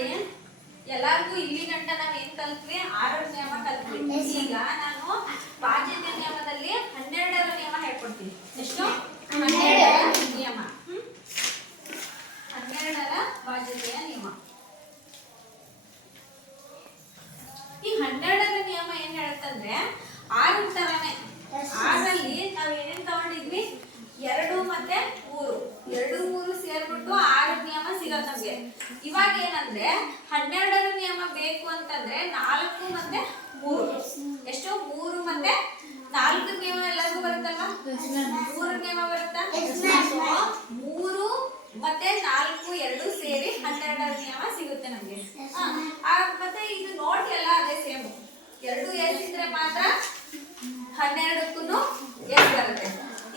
ನೋಡಿ ಎಲ್ಲಾರ್ಗೂ ಇಲ್ಲಿ ಗಂಟ ನಾವ್ ಏನ್ ಕಲ್ತ್ವಿ 6ರ ನಿಯಮ ಕಲ್ತ್ವಿ. ಈಗ ನಾನು ಬಾಧ್ಯತೆ ನಿಯಮದಲ್ಲಿ 12ರ ನಿಯಮ ಹೇಳ್ಕೊಡ್ತೀನಿ. ಎಷ್ಟು? 12ರ ನಿಯಮ. 12ರ ಬಾಧ್ಯತೆಯ ನಿಯಮ. ಈ 12ರ ನಿಯಮ ಏನ್ ಹೇಳುತ್ತಂದ್ರೆ 6 ತರಾನೇ. 6ರಲ್ಲಿ ನಾವ್ ಏನೇನ್ ತಗೊಂಡಿದ್ವಿ? 2 ಮತ್ತೆ 3. 2 3 ಸೇರ್ಬಿಟ್ಟು 6 ನಿಯಮ ಸಿಗತ್ತೆ ನಮ್ಗೆ. ಇವಾಗ ಏನಂದ್ರೆ 12ರ ನಿಯಮ ಬೇಕು ಅಂತಂದ್ರೆ 4 ಮತ್ತೆ 3. ಎಷ್ಟು? 3 ಮತ್ತೆ 4 ನಿಯಮ ಎಲ್ಲರಿಗೂ ಬರುತ್ತಲ್ವಾ? 3 ನಿಯಮ ಬರುತ್ತಾ? 3 ಮತ್ತೆ 4 ಎರಡು ಸೇರಿ 12ರ ನಿಯಮ ಸಿಗುತ್ತೆ ನಮ್ಗೆ. ಮತ್ತೆ ಇದು ನೋಟ್ ಎಲ್ಲ ಅದೇ ಸೇಮ್. 2 ಎಸ್ ಇದ್ರೆ ಮಾತ್ರ 12ಕ್ಕೂ ಎಸ್ ಬರುತ್ತೆ.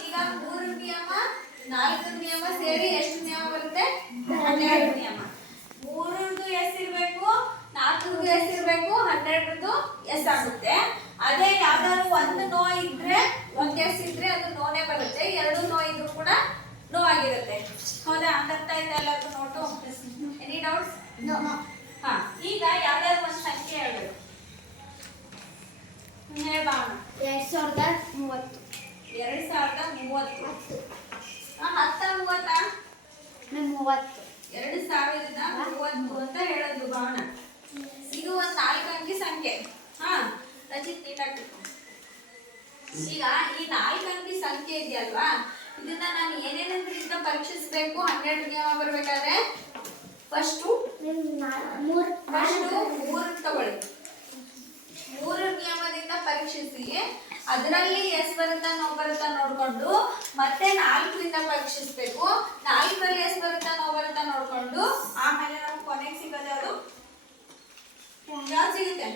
ಈಗ 3 ನಿಯಮ 4 ನಿಯಮ ಸೇರಿ ಎಷ್ಟು ನಿಯಮ ಬರುತ್ತೆ? 12 ನಿಯಮ. 3ದು ಎಸ್ ಇರಬೇಕು, 4ದು ಎಸ್ ಇರಬೇಕು, 12ದು ಎಸ್ ಆಗುತ್ತೆ. ಅದೇ ಯಾವ್ದಾದ್ರು ಒಂದು ನೋ ಇದ್ರೆ, ಒಂದು ಎಸ್ ಇದ್ರೆ ಅದು ನೋನೇ ಬರುತ್ತೆ. 2 ನೋ ಇದ್ರು ಕೂಡ ನೋ ಆಗಿರುತ್ತೆ. ಹೌದಾ? ಅರ್ಥ ಆಯ್ತಾ ಎಲ್ಲರಿಗೂ ನೋಟು? Any doubts? ಹಾ, ಈಗ ಯಾವ್ದಾದ್ರು ಒಂದು ಸಂಖ್ಯೆ ಹೇಳ್ಬೇಕು. ಹೇಳ್ಬಾಣ. 2030. 2030. 2030 ಅಂತ ಹೇಳೋದು ಭಾವನ. ಇದು ಒಂದು 4 ಅಂಕಿ ಸಂಖ್ಯೆ. ರಚಿತ್ ನೀಟಾಗಿ. ಈಗ ಈ 4 ಅಂಕಿ ಸಂಖ್ಯೆ ಇದೆಯಲ್ವಾ, ಇದನ್ನ ನಾನು ಏನೇನಂದ್ರಿಂದ ಪರೀಕ್ಷಿಸಬೇಕು 12 ನಿಯಮ ಬರ್ಬೇಕಾದ್ರೆ? ಫಸ್ಟ್ 3 ತಗೊಳ್ಳಿ. 3 ನಿಯಮದಿಂದ ಪರೀಕ್ಷಿಸಿ ಅದರಲ್ಲಿ ಎಸ್ ಬರುತ್ತಾ ನೋ ಬರುತ್ತಾ ನೋಡ್ಕೊಂಡು ಮತ್ತೆ 4ರಿಂದ ಪರೀಕ್ಷಿಸಬೇಕು. 4ರಲ್ಲಿ ಎಸ್ ಬರುತ್ತಾ ನೋ ಬರುತ್ತಾ ನೋಡ್ಕೊಂಡು ಆಮೇಲೆ ನಾವು ಕೊನೆಗೆ ಸಿಗೋದು ಯಾವುದು? ಯಾವ್ದು ಸಿಗುತ್ತೆ?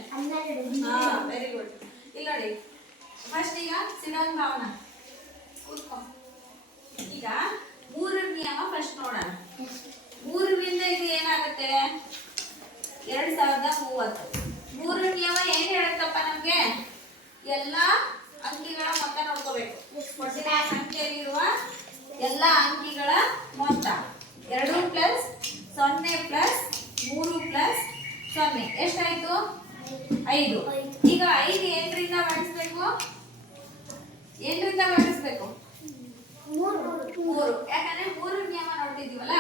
Very good. ಇಲ್ಲಿ ನೋಡಿ, ಫಸ್ಟ್ ಈಗ ಸಿಡೋನ್ ಭಾವನ ಕೂತ್ಕೊ. ಈಗ 3 ನಿಯಮ ಫಸ್ಟ್ ನೋಡೋಣ. 3ರಿಂದ ಇದು ಏನಾಗುತ್ತೆ? 2030. 3 ನಿಯಮ ಏನ್ ಹೇಳುತ್ತಪ್ಪ ನಮ್ಗೆ? ಎಲ್ಲಾ ಅಂಕಿಗಳ ಮೊತ್ತ ನೋಡ್ಕೋಬೇಕು. ಕೊಟ್ಟಿರುವ ಸಂಖ್ಯೆಯಲ್ಲಿರುವ ಎಲ್ಲಾ ಅಂಕಿಗಳ ಮೊತ್ತ 2 ಪ್ಲಸ್ 0 ಪ್ಲಸ್ 3 ಪ್ಲಸ್ 0 ಎಷ್ಟಾಯ್ತು? 5. ಈಗ 5 ಏನರಿಂದ ಭಾಗಿಸ್ಬೇಕು? ಏನರಿಂದ ಭಾಗಿಸ್ಬೇಕು? 3. ಯಾಕಂದ್ರೆ 3 ನಿಯಮ ನೋಡ್ತಿದೀವಲ್ಲ,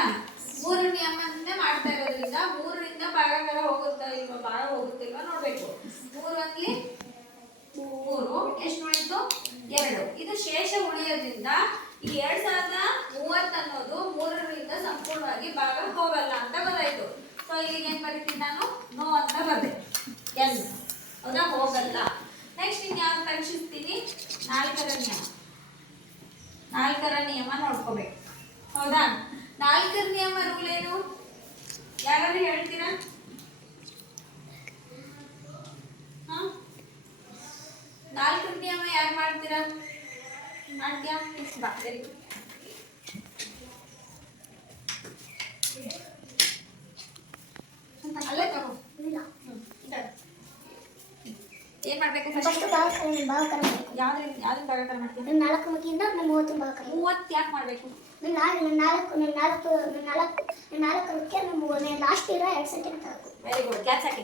3 ನಿಯಮದಿಂದ ಮಾಡ್ತಾ ಇರೋದ್ರಿಂದ 3ರಿಂದ ಭಾಗಗಳ ಹೋಗುತ್ತಾ ಇಲ್ವಾ, ಭಾಗ ಹೋಗುತ್ತಿಲ್ವಾ ನೋಡ್ಬೇಕು. 3 ಅಲ್ಲಿ 3 ಎಷ್ಟು ಉಳಿತು? 2. ಇದು ಶೇಷ ಉಳಿಯೋದ್ರಿಂದ ಈ 2030 ಅನ್ನೋದು 3ರಿಂದ ಸಂಪೂರ್ಣವಾಗಿ ಭಾಗ ಹೋಗಲ್ಲ ಅಂತ ಗೊತ್ತಾಯ್ತು. ಸೊ ಇಲ್ಲಿಗೆ ಏನ್ ಬರೀತೀನಿ ನಾನು? ನೋ ಅಂತ ಬರ್ದೆ. ಎಲ್. ಹೌದಾ? ಹೋಗಲ್ಲ. ನೆಕ್ಸ್ಟ್ ಇನ್ ಯಾವ್ದು ಪರೀಕ್ಷಿಸ್ತೀನಿ? 4ರ ನಿಯಮ. 4ರ ನಿಯಮ ನೋಡ್ಕೋಬೇಕು. ಹೌದಾ? 4ರ ನಿಯಮ ರೂಲ್ ಏನು? ಯಾರಾದ್ರೂ ಹೇಳ್ತೀರಾ? 4ರ ನಿಯಮ ಯಾರು ಮಾಡ್ತೀರಾ? ಮಾಡ್ತೀಯಾ? ಬಾ, ವೆರಿ ಗುಡ್. ಅಲ್ಲೇ ತಗೋ. ಏನ್ ಮಾಡ್ಬೇಕು? ಯಾವ್ದ್ರಿಂದ ಭಾಗಾಕಾರ ಮಾಡ್ತೀನಿ? 4 ಅಂಕಿಯಿಂದ 30 ಭಾಗಾಕಾರ. 30 ಯಾಕೆ ಮಾಡ್ಬೇಕು? 4 ಲಾಸ್ಟ್ ಇರೋ 2 ಸೆಕೆಂಡ್ ತಗೋ. Very good. ಕ್ಯಾಚ್ ಹಾಕಿ.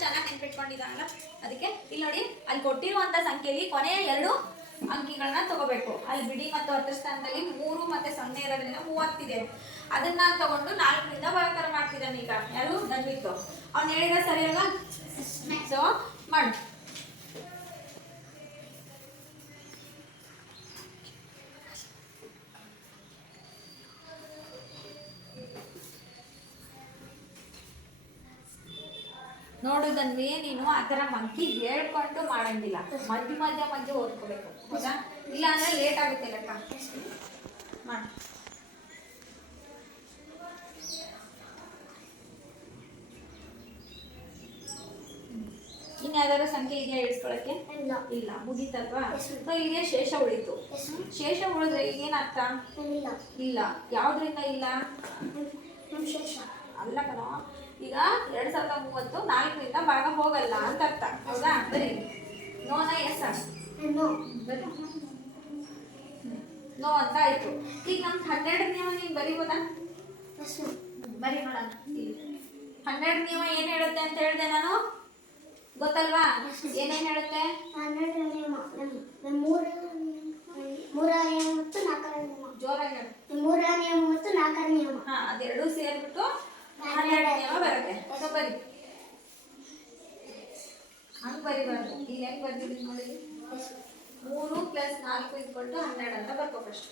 ಚೆನ್ನಾಗಿ ನೆನ್ಪಿಟ್ಕೊಂಡಿದ್ದಾನಲ್ಲ, ಅದಕ್ಕೆ ಇಲ್ಲಿ ನೋಡಿ, ಅಲ್ಲಿ ಕೊಟ್ಟಿರುವಂತ ಸಂಖ್ಯೆಯಲ್ಲಿ ಕೊನೆಯ 2 ಅಂಕಿಗಳನ್ನ ತಗೋಬೇಕು. ಅಲ್ಲಿ ಬಿಡಿ ಮತ್ತು 10 ಸ್ಥಾನದಲ್ಲಿ 3 ಮತ್ತೆ 0 ಇರೋದ್ರಿಂದ 30 ಇದೆ. ಅದನ್ನ ತಗೊಂಡು 4ರಿಂದ ಭಾಗಾಕಾರ ಮಾಡ್ತಿದ್ದಾನೆ. ಈಗ ಯಾರು? ಧನ್ವಿತ್. ಅವ್ನು ಹೇಳಿದ ಸರಿ ಅಲ್ವಾ? ಸೊ ಮಾಡು. ನೋಡುದನ್ವಿ ನೀನು ಆ ಥರ ಮಗ್ಗಿ ಹೇಳ್ಕೊಂಡು ಮಾಡಂಗಿಲ್ಲ. ಮಧ್ಯ ಓದ್ಕೋಬೇಕು. ಹೌದಾ? ಇಲ್ಲ ಅಂದ್ರೆ ಲೇಟ್ ಆಗುತ್ತೆ ಲೆಕ್ಕ. ಮಾಡಿ. ಇನ್ಯಾವ್ದಾದ್ರು ಸಂಖ್ಯೆ ಇದೆಯಾ ಇಳಿಸ್ಕೊಳಕ್ಕೆ? ಇಲ್ಲ. ಮುಗೀತಲ್ವಾ? ಸೊ ಇಲ್ಲಿಗೆ ಶೇಷ ಉಳಿತು. ಶೇಷ ಉಳಿದ್ರೆ ಈಗೇನು ಅರ್ಥ? ಇಲ್ಲ. ಯಾವ್ದ್ರಿಂದ ಇಲ್ಲ? ಶೇಷ ಅಲ್ಲ ಕಣೋ. ಈಗ 2030 4ರಿಂದ ಭಾಗ ಹೋಗಲ್ಲ ಅಂತ ಅರ್ಥ. ಹೌದಾ? ಬರೀ ನೋನ ಎಸ್ ನೋ ಅಂತ ಆಯ್ತು. ಈಗ ನಮ್ಗೆ 12ರ ನಿಯಮ ನೀನು ಬರೀಬೋದಾ? ಬರೀ ನೋಡೋಣ. 12 ನಿಯಮ ಏನ್ ಹೇಳುತ್ತೆ ಅಂತ ಹೇಳಿದೆ ನಾನು, ಗೊತ್ತಲ್ವಾ? ಏನೇನ್ ಹೇಳುತ್ತೆ? 12 ನಿಯಮ ಮೂರರ ನಿಯಮ ಮತ್ತು 4ರ ನಿಯಮ. ಜೋರಾಗಿ ಹೇಳು. 3ರ ನಿಯಮ ಮತ್ತು 4ರ ನಿಯಮ. ಹಾ, ಅದೆರಡೂ ಸೇರ್ಬಿಟ್ಟು 12 ನಿಯಮ ಬರುತ್ತೆ. ಸೊ ಬರಿ, ಹಂಗ್ ಬರಿಬಾರ್ದು. ಇಲ್ಲಿ ಹೆಂಗ್ ಬರ್ದಿದ್ದೀನಿ ನೋಡಿ, 3 + 4 = 12 ಅಂತ ಬರ್ಕೋ ಫಸ್ಟ್.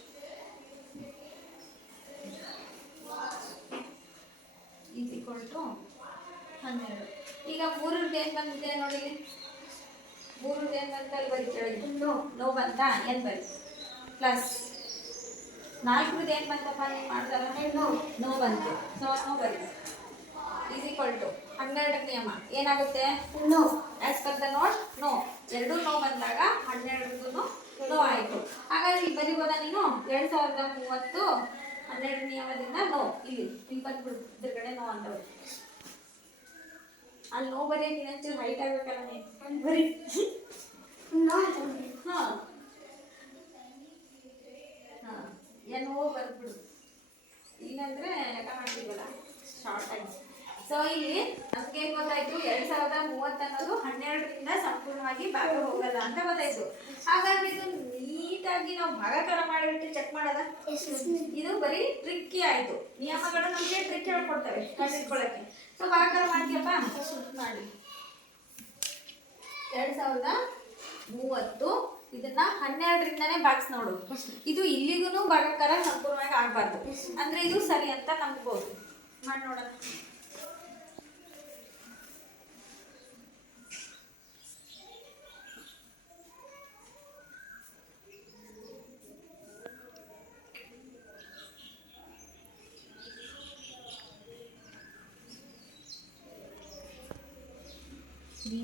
= 12. ಈಗ 3ರದ್ದು ಏನ್ ಬಂದಿದೆ ನೋಡಿ, 3ರದ್ದು ಏನ್ ಬಂತ ಅಲ್ಲಿ ಬರಿ ಕೆಳಗೆ. ನೋ ಬಂತಾ? ಏನ್ ಬರಿ ಪ್ಲಸ್. 4ರದ್ದು ಏನ್ ಬಂತಪ್ಪ ನೀವು ಮಾಡ್ತಾರ? ನೋ ಬಂತು. ಸೊ ನೋ ಬರಿ = 12 ನಿಯಮ ಏನಾಗುತ್ತೆ? No. As per the note no. ಎರಡು ನೋ ಬಂದಾಗ 12ರದ್ದು ನೋ ಆಯಿತು. ಹಾಗಾದ್ರೆ ಇಲ್ಲಿ ಬರಿಬೋದಾ ನೀನು? 2030 12 ನಿಯಮದಿಂದ ನೋ. ಇಲ್ಲಿ ಬಂದ್ಬಿಡು, ಇದ್ರ ಕಡೆ ನೋ ಅಂತ ಬರಿ. ಅಲ್ಲಿ ನೋ ಬರೆಯಕ್ಕೆ ಇನ್ನೊಂಚೂರು ಹೈಟ್ ಆಗ್ಬೇಕಲ್ಲ ನೀನು, ಬರಿ. ನೋ ಅಂತ ಬರಿ. ಹಾಂ ಹಾಂ, ಏನೋ ಬರ್ಬಿಡು. ಇಲ್ಲಂದ್ರೆ ಲೆಕ್ಕ ಮಾಡ್ತಿದ್ವಲ್ಲ ಶಾರ್ಟ್ ಆಗಿ. ಸೊ ಇಲ್ಲಿ ನಮ್ಗೆ ಏನ್ ಗೊತ್ತಾಯ್ತು? 2030 ಅನ್ನೋದು 12ರಿಂದ ಸಂಪೂರ್ಣವಾಗಿ ಭಾಗ ಹೋಗಲ್ಲ ಅಂತ ಗೊತ್ತಾಯ್ತು. ಹಾಗಾದ್ರೆ ಇದು ನೀಟಾಗಿ ನಾವು ಭಾಗಾಕಾರ ಮಾಡಿಬಿಟ್ಟು ಚೆಕ್ ಮಾಡೋದ? ಇದು ಬರೀ ಟ್ರಿಕ್ಕಿ ಆಯ್ತು. ನಿಯಮಗಳು ನಮಗೆ ಟ್ರಿಕ್ ಹೇಳ್ಕೊಡ್ತವೆ ಕಂಡಿಟ್ಕೊಳ್ಳಕ್ಕೆ. ಸೊ ಭಾಗಾಕಾರ ಮಾಡ್ತೀಯಪ್ಪ? ಮಾಡಿ. 2030 ಇದನ್ನ 12ರಿಂದನೇ ಭಾಗಿಸ್ ನೋಡು. ಇದು ಇಲ್ಲಿಗೂ ಭಾಗಾಕಾರ ಸಂಪೂರ್ಣವಾಗಿ ಆಗ್ಬಾರ್ದು, ಅಂದ್ರೆ ಇದು ಸರಿ ಅಂತ ನಂಬ್ಬೋದು. ಮಾಡಿ ನೋಡೋಣ.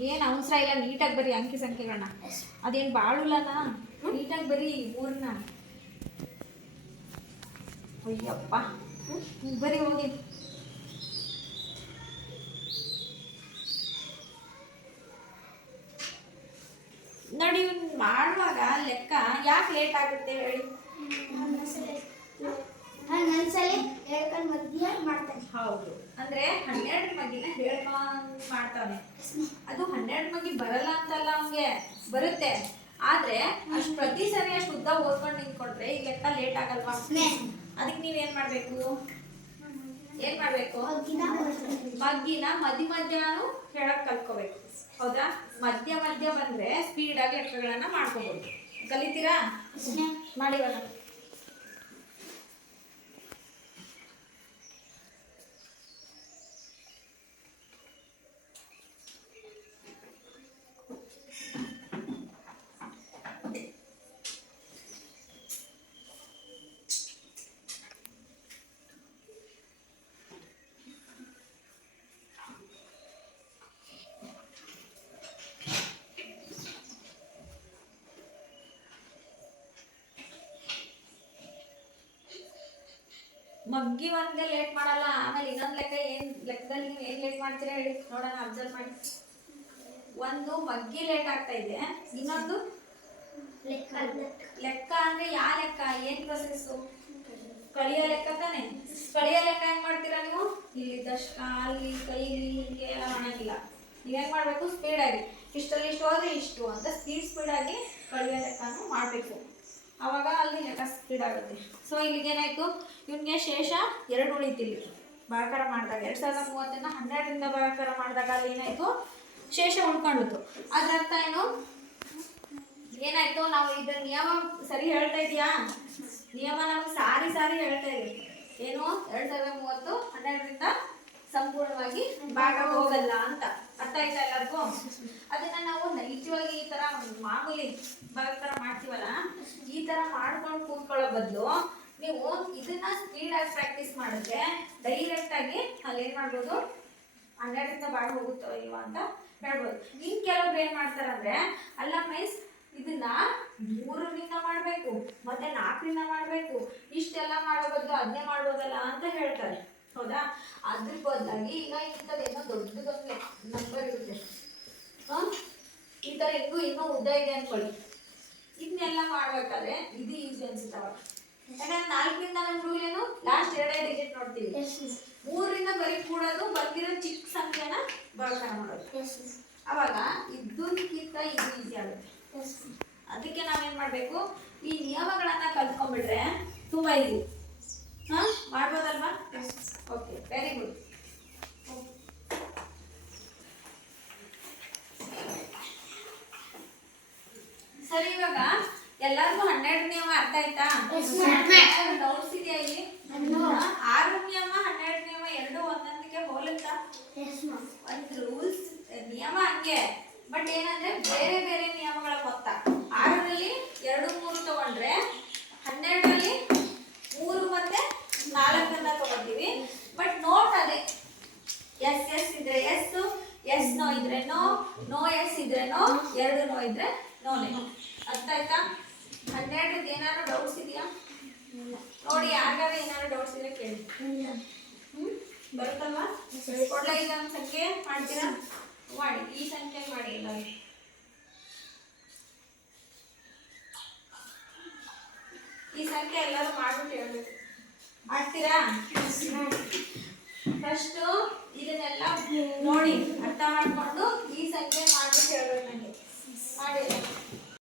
ಏನು ಅವಸರ ಇಲ್ಲ, ನೀಟಾಗಿ ಬರೀ ಅಂಕಿ ಸಂಖ್ಯೆಗಳನ್ನ. ಅದೇನು ಬಾಳುಲ್ಲನ, ನೀಟಾಗಿ ಬರೀ 3ನ. ಅಯ್ಯಪ್ಪ, ಬರೀ ಹೋಗಿ. ನೋಡಿ, ಮಾಡುವಾಗ ಲೆಕ್ಕ ಯಾಕೆ ಲೇಟ್ ಆಗುತ್ತೆ ಹೇಳಿ? ಒಂದ್ಸಲಿ ಹೇಳ್ಕೊಂಡು ಮಧ್ಯ ಮಾಡ್ತಾನೆ. ಹೌದು, ಅಂದ್ರೆ 12 ಮಗ್ಗಿನ ಹೇಳ್ಕೊಂಡು ಮಾಡ್ತಾನೆ. ಅದು 12 ಮಗ್ಗಿ ಬರಲ್ಲ ಅಂತಲ್ಲ, ಅವ್ನಿಗೆ ಬರುತ್ತೆ. ಆದ್ರೆ ಅಷ್ಟು ಪ್ರತಿ ಸರಿ ಅಷ್ಟು ಉದ್ದ ಓದ್ಕೊಂಡು ನಿಂತ್ಕೊಂಡ್ರೆ ಈ ಲೆಕ್ಕ ಲೇಟ್ ಆಗಲ್ವಾ? ಅದಕ್ಕೆ ನೀವೇನ್ ಮಾಡ್ಬೇಕು? ಮಗ್ಗಿನ ಮಧ್ಯನೂ ಹೇಳಕ್ ಕಲ್ತ್ಕೋಬೇಕು. ಹೌದಾ? ಮಧ್ಯ ಬಂದ್ರೆ ಸ್ಪೀಡ್ ಆಗಿ ಲೆಕ್ಕಗಳನ್ನ ಮಾಡ್ಕೋಬಹುದು. ಕಲಿತೀರಾ? ಮಾಡಿವಾಗ ಮಗ್ಗಿ ಒಂದೇ ಲೇಟ್ ಮಾಡಲ್ಲ. ಆಮೇಲೆ ಇನ್ನೊಂದು ಲೆಕ್ಕ, ಲೆಕ್ಕದಲ್ಲಿ ನೀವು ಏನ್ ಲೇಟ್ ಮಾಡ್ತೀರಾ ಹೇಳಿ ನೋಡೋಣ, ಅಬ್ಸರ್ವ್ ಮಾಡಿ. ಒಂದು ಮಗ್ಗಿ ಲೇಟ್ ಆಗ್ತಾ ಇದೆ, ಇನ್ನೊಂದು ಲೆಕ್ಕ ಅಂದ್ರೆ ಯಾವ ಲೆಕ್ಕ? ಏನ್ ಪ್ರೊಸೆಸ್ಸು? ಕಳಿಯೋ ಲೆಕ್ಕ ತಾನೆ. ಕಳಿಯೋ ಲೆಕ್ಕ ಹೆಂಗ್ ಮಾಡ್ತೀರಾ ನೀವು? ಇಲ್ಲಿ ದಶಕ, ಅಲ್ಲಿ ಕೈಲಿ, ಹೀಗೆ ಎಲ್ಲ ಮಾಡಂಗಿಲ್ಲ. ನೀವೇನ್ ಮಾಡ್ಬೇಕು? ಸ್ಪೀಡ್ ಆಗಿ ಇಷ್ಟಲ್ಲಿ ಇಷ್ಟು ಹೋದ್ರೆ ಇಷ್ಟು ಅಂತ ಸ್ಪೀಡ್ ಆಗಿ ಕಳಿಯೋ ಲೆಕ್ಕನೂ ಮಾಡ್ಬೇಕು. ಅವಾಗ ಅಲ್ಲಿ ಲೆಕ್ಕ ಸ್ಪೀಡ್ ಆಗುತ್ತೆ. ಸೊ ಇಲ್ಲಿಗೆ ಏನಾಯ್ತು? ಇವನ್ಗೆ ಶೇಷ 2 ಉಳಿತು. ಇಲ್ಲಿ ಭಾಗಾಕಾರ ಮಾಡಿದಾಗ 2030ನ್ನ 12ರಿಂದ ಭಾಗಾಕಾರ ಮಾಡಿದಾಗ ಅಲ್ಲಿ ಏನಾಯ್ತು? ಶೇಷ ಉಳ್ಕೊಂಡಿತ್ತು. ಅದ್ರ ಅರ್ಥ ಏನು? ಏನಾಯ್ತು? ನಾವು ಇದ್ರ ನಿಯಮ ಸರಿ ಹೇಳ್ತಾ ಇದೀಯಾ? ನಿಯಮ ನಮ್ಗೆ ಸಾರಿ ಹೇಳ್ತಾ ಇದೀವಿ. ಏನು? 2030 12ರಿಂದ ಸಂಪೂರ್ಣವಾಗಿ ಭಾಗ ಹೋಗಲ್ಲ ಅಂತ ಅರ್ಥ ಆಯ್ತಾ ಎಲ್ಲರಿಗೂ? ಅದನ್ನ ನಾವು ನೈಜವಾಗಿ ಈ ತರ ಮಾಮೂಲಿ ಭಾಗಾಕಾರ ಮಾಡ್ತೀವಲ್ಲ, ಈ ತರ ಮಾಡ್ಕೊಂಡು ಕೂತ್ಕೊಳ್ಳೋ ಬದಲು ನೀವು ಇದನ್ನ ಸ್ಪೀಡ್ ಆಗಿ ಪ್ರಾಕ್ಟೀಸ್ ಮಾಡಿದ್ರೆ ಡೈರೆಕ್ಟ್ ಆಗಿ ಅಲ್ಲಿ ಏನ್ ಮಾಡ್ಬೋದು? 12ರಿಂದ ಭಾಗ ಹೋಗುತ್ತೋ ಇಲ್ವಾ ಅಂತ ಹೇಳ್ಬೋದು. ಇನ್ ಕೆಲವ್ರು ಏನ್ ಮಾಡ್ತಾರಂದ್ರೆ, ಅಲ್ಲ ಮೈಸ್ ಇದನ್ನ 3ರಿಂದ ಮಾಡ್ಬೇಕು ಮತ್ತೆ 4ರಿಂದ ಮಾಡ್ಬೇಕು, ಇಷ್ಟೆಲ್ಲ ಮಾಡೋ ಬದಲು ಅದನ್ನೇ ಮಾಡ್ಬೋದಲ್ಲ ಅಂತ ಹೇಳ್ತಾರೆ. ಹೌದಾ? ಅದ್ರ ಬದಲಾಗಿ ಈಗ ಇಂಥದ್ದೇನೋ ದೊಡ್ಡದೊಂದು ನಂಬರ್ ಇರುತ್ತೆ, ಈ ತರ ಇನ್ನೂ ಉದ್ದ ಇದೆ ಅನ್ಕೊಳ್ಳಿ. ಇದನ್ನೆಲ್ಲ ಮಾಡ್ಬೇಕಾದ್ರೆ ಇದು ಈಸಿ ಅನ್ಸುತ್ತವ. ಯಾಕಂದ್ರೆ 4ರಿಂದ ನಮ್ಮ ರೂಲ್ ಏನು? ಲಾಸ್ಟ್ 2 ಡಿಜಿಟ್ ನೋಡ್ತೀವಿ. 3ರಿಂದ ಭಾಗಾಕಾರ ಮಾಡೋದು. ಎಸ್ ಅವಾಗ ಇದಕ್ಕಿಂತ ಇದು ಈಸಿ ಆಗುತ್ತೆ. ಎಸ್ ಅದಕ್ಕೆ ನಾವೇನ್ ಮಾಡ್ಬೇಕು, ಈ ನಿಯಮಗಳನ್ನ ಕಲ್ತ್ಕೊಂಡ್ಬಿಟ್ರೆ ತುಂಬಾ ಈಸಿ. ಹಾ, ಮಾಡ್ಬೋದಲ್ವಾ? Okay, very good. ಸರಿ, ಇವಾಗ ಎಲ್ಲರಿಗೂ 12 ನಿಯಮ ಅರ್ಥ ಆಯ್ತಾ? Yes, ma'am. ಡೌಟ್ಸ್ ಇದೆಯಾ ಇಲ್ಲಿ? No. 6 ನಿಯಮ 12 ನಿಯಮ ಎರಡು ಒಂದೊಂದಕ್ಕೆ ಹೋಲುತ್ತಾ? Yes ma'am. ಒಂದು ರೂಲ್ಸ್ ನಿಯಮ ಹಂಗೆ, ಬಟ್ ಏನಂದ್ರೆ ಬೇರೆ ಬೇರೆ ನಿಯಮಗಳ ಮೊತ್ತ. 6ರಲ್ಲಿ 2 3 ತಗೊಂಡ್ರೆ 12ರಲ್ಲಿ 3 ಮತ್ತೆ 4 ತಗೊಂತೀವಿ. ಬಟ್ ನೋಟ್ ಅದೇ, ಎಸ್ ಎಸ್ ಇದ್ರೆ ಎಸ್, ಎಸ್ ನೋ ಇದ್ರೆ ನೋ, ನೋ ಎಸ್ ಇದ್ರೆ ನೋ, 2 ನೋ ಇದ್ರೆ ನೋನೆ. ಅರ್ಥ ಆಯ್ತಾ? 12ರದ್ದು ಏನಾದ್ರು ಡೌಟ್ಸ್ ಇದೆಯಾ? ನೋಡಿ, ಯಾರಿಗಾದ್ರೆ ಏನಾದ್ರು ಡೌಟ್ಸ್ ಇದ್ರೆ ಕೇಳಿ. ಬರುತ್ತಲ್ವಾ? ಕೊಡ್ಲ ಈಗ ಒಂದು ಸಂಖ್ಯೆ ಮಾಡ್ತೀರಾ? ಮಾಡಿ, ಈ ಸಂಖ್ಯೆ ಮಾಡಿ. ಎಲ್ಲರೂ ಈ ಸಂಖ್ಯೆ ಎಲ್ಲರೂ ಮಾಡ್ಬಿಟ್ಟು ಹೇಳ್ಬೇಕು. ಮಾಡ್ತೀರಾ? ಫಸ್ಟ್ ಇದನ್ನೆಲ್ಲ ನೋಡಿ ಅರ್ಥ ಮಾಡ್ಕೊಂಡು ಈ ಸಂಖ್ಯೆ ಮಾಡ್ಬಿಟ್ಟು ಹೇಳ್ಬೇಕು. ನನಗೆ ಮಾಡಿ.